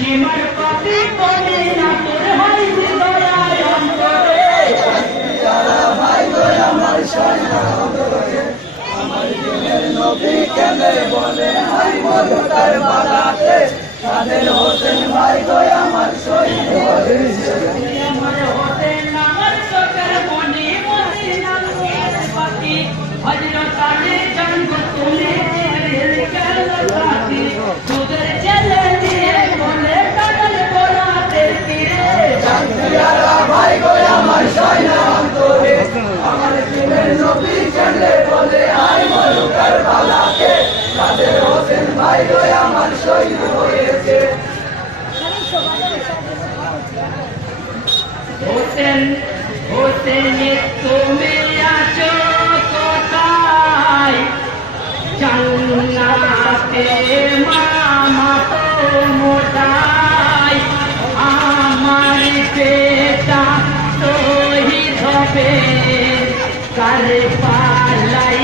সীমার প্রতি বলে না তোর হয় হৃদয় অন্তরে ভাই গো আমার সয়না অন্তরে আমার দিনের নবী কেনে বলে হাই মধুতার বালাতে কাদের হোসেন ভাই গো আমার শহীদ হয়েছে আমার হোসেন আমার চোখের মনি মদিনার পাতি হযরত আলী জন্ম তুমি সাথী তোদের জেলে দিয়ে বলে কাগজ পোড়াতে তীরে জানতিয়ারা ভাই গো আমার সয়না অন্তরে আমার দিনের নবী কেনে বলে হাই মধুতার বালাতে কাদের হোসেন ভাই গো আমার শহীদ হয়েছে হোসেন হোসেন তুমি আছো কোথায় জান্নাতে মামা তো মোটাই আমার পেটা শহীদ হবে কারবালাই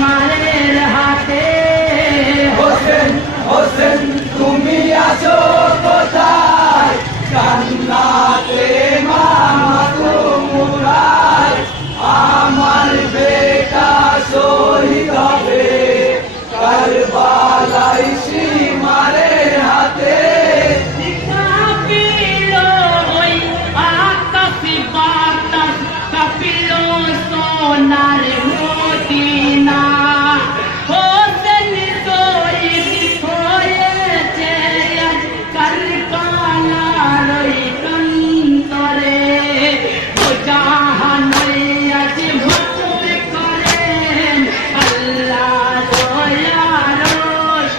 মারের হাতে হোসেন হোসেন তুমি আছো কোথায় জান্নাতে মামা তোমরাই আমার বেটা শহীদ হবে কারবালাই সীমারের হাতে কাপিল ওই আকাশি বাতাস কাপিল সোনার মদিনা হোসেন শহীদ হয়েছে কারবালার ওই প্রান্তরে জাহানাই আজ ভক্ত করেন আল্লাহ দয়ার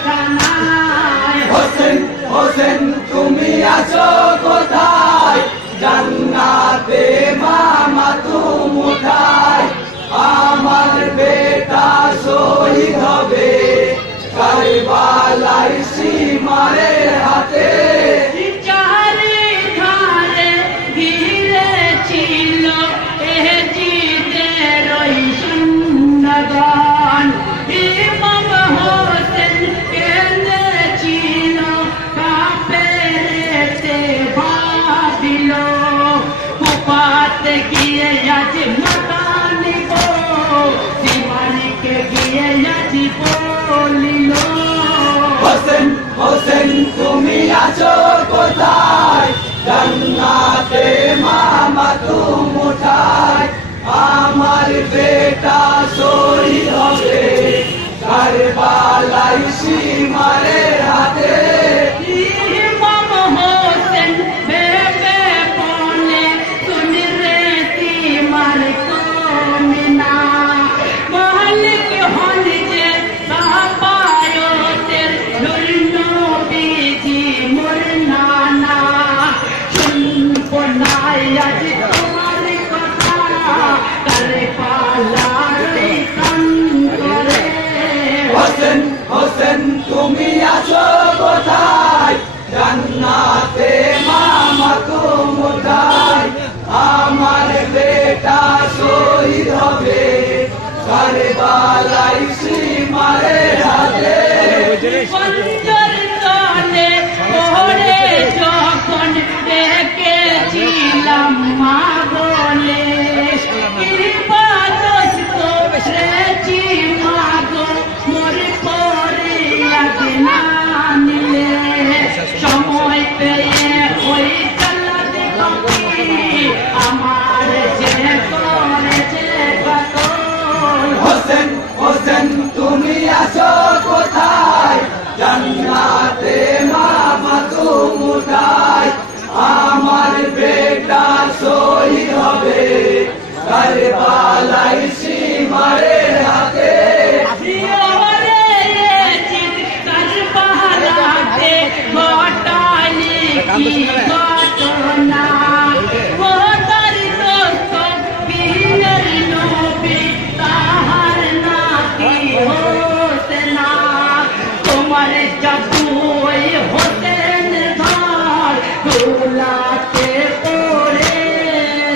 রাস্তায় হোসেন হোসেন তুমি আছো কোথায় জান্নাতে মামা তুমি উঠায় আমার বেটা শহীদ হবে কারবালাই সীমারের হাতে চারি ধারে ঘিরে ছিল এজিদের ওই সৈন্যগণ ইমাম হোসেন কেঁদেছিল কাফেরেতে ভাবিল কুপাতে গিয়ে আজ মাতা নিব জীবনকে গিয়ে আজ বলিল হোসেন হোসেন তুমি আছো কোথায় জান্নাতে মামা তুমি উঠায় আমার বেটা শহীদ হবে কারবালাই সীমারের হাতে ইমাম হোসেন ভেবে বলে শুনি রে সীমার কমিনা মালিক হন যে সাপায়তের নবীজি মোর নানা শুনবো না আজ তোমার কথা কারবালার প্রান্তরে হোসেন হোসেন তুমি আছো কোথায় জান্নাতে মামা তুমি উঠায় আমার বেটা শহীদ হবে কারবালাই সীমারের হাতে পঞ্জর তলে পড়ে যখন ডেকেছিলাম মা বলে কৃপাদোষ করেছি মা গো মোর পরে লাগে না নিলে সময় পেয়ে ওই চালাতে আমার যে করেছে হোসেন হোসেন তুমি আছো কোথায় জান্নাতে মামা তুমি উঠায় আমার বেটা শহীদ হবে কারবালাই সীমারের হাতে কারবালাতে ঘটালি কি ঘটনা ওদের দোস্ত বীর নবী তাহার নাতি হোসেনা তোমার জাদু হোসেন ধর গোলাতে পড়ে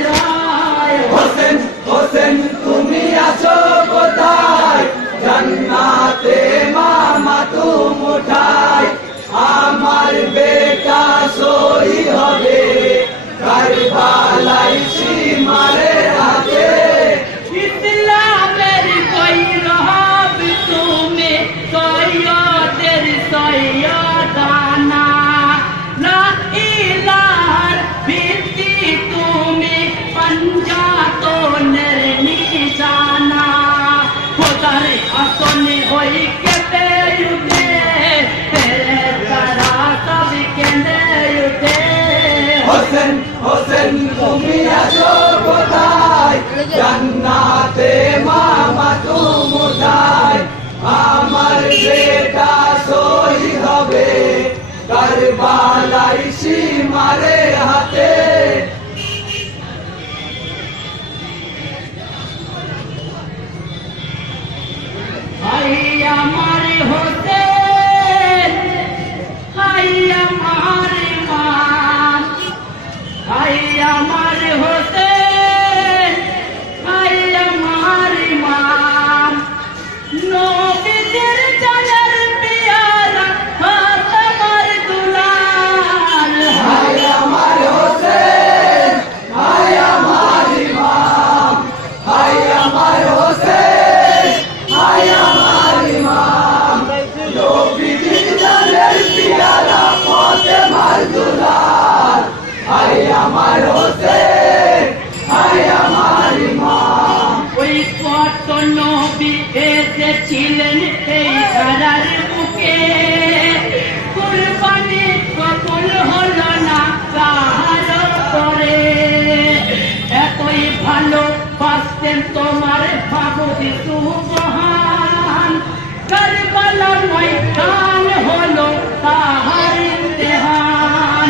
রায় হোসেন হোসেন তুমি আছো কোথায় জান্নাতে মামা তুমি উঠায় আমার বেটা কারবালাই সীমারের হাতে হাই আমার হোসেন, হাই আমার ইমাম, হাই আমার হোসেন, হাই আমার ইমাম, নবীদের জানের পিয়ারা ফাতেমার দুলাল। হায় আমার হোসেন, হায় আমার ইমাম, হায় আমার হোসেন, হায় আমার ইমাম, নবীজির জানের পিয়ারা ফাতেমার দুলাল। হায় আমার হোসেন, হায় আমার ইমাম। ওই কত নবী এসেছিলেন এই ধরার বুকে, কুরবানি কবুল হলো না কাহার করে। এতই ভালো বাসতেন তোমার ভাবতি সুবহান, কারবালা ময়দান হলো তাহার ইমতিহান।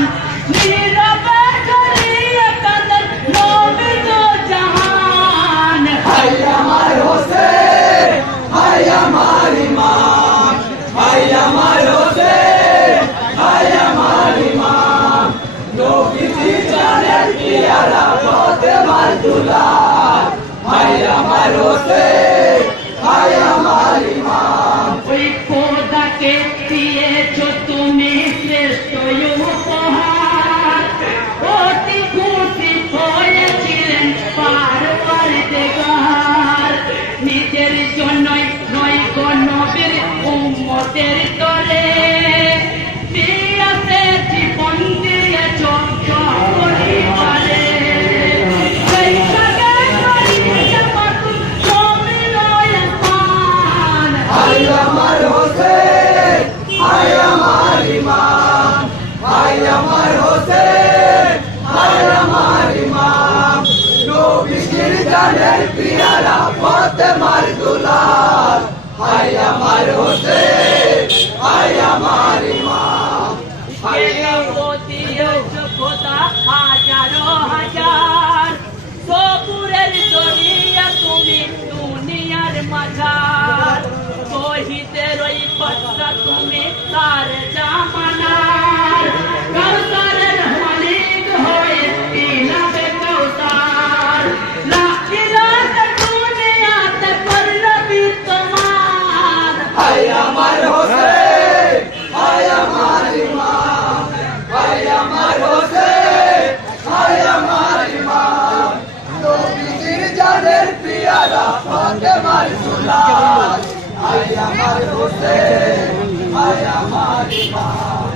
নীরবে জড়িয়ে কাঁদেন নবী দো জাহান। হায় আমার হোসেন, হায় আমার ইমাম, হায় আমার হোসেন, হায় আমার ইমাম, নবীজি জানের পিয়ারা ফাতেমার দুলাল। হায় আমার হোসেন, হায় আমার ইমাম। ওই খোদাকে দিয়েছো তুমি শ্রেষ্ঠ উপহার, অতি খুশি হয়েছিলেন পারওয়ারদিগার। নিজের জন্যই নয় গো নবীর উম্মতের তরে, দিয়াছে জীবন দিয়েছো সপরিবারে। সেই সাগে করিয়ে পাতুল জমিন আসমান। হায় আমার হোসেন, হায় আমার ইমাম, হায় আমার হোসেন, হায় আমার ইমাম, নবীজির জানের পিয়ারা ফাতেমার দুলাল। হায় আমার হোসেন, হায় আমার ইমাম। যোগ্যতা হাজারো হাজার, সবুরের জরিয়া তুমি দুনিয়ার মাঝার। শহীদের ওই পথটা তুমি তার জামানার, কাউসারের মালিক হয়ে পিলাবে কাউসার। লা ইলাহা দুনিয়াতে পল্লবী তোমার। হায় আমার হোসেন, হায় আমার ইমাম, হায় আমার হোসেন, হায় আমার ইমাম, নবীজির জানের পিয়ারা ফাতেমার দুলাল। হায় আমার হোসেন, হায় আমার ইমাম।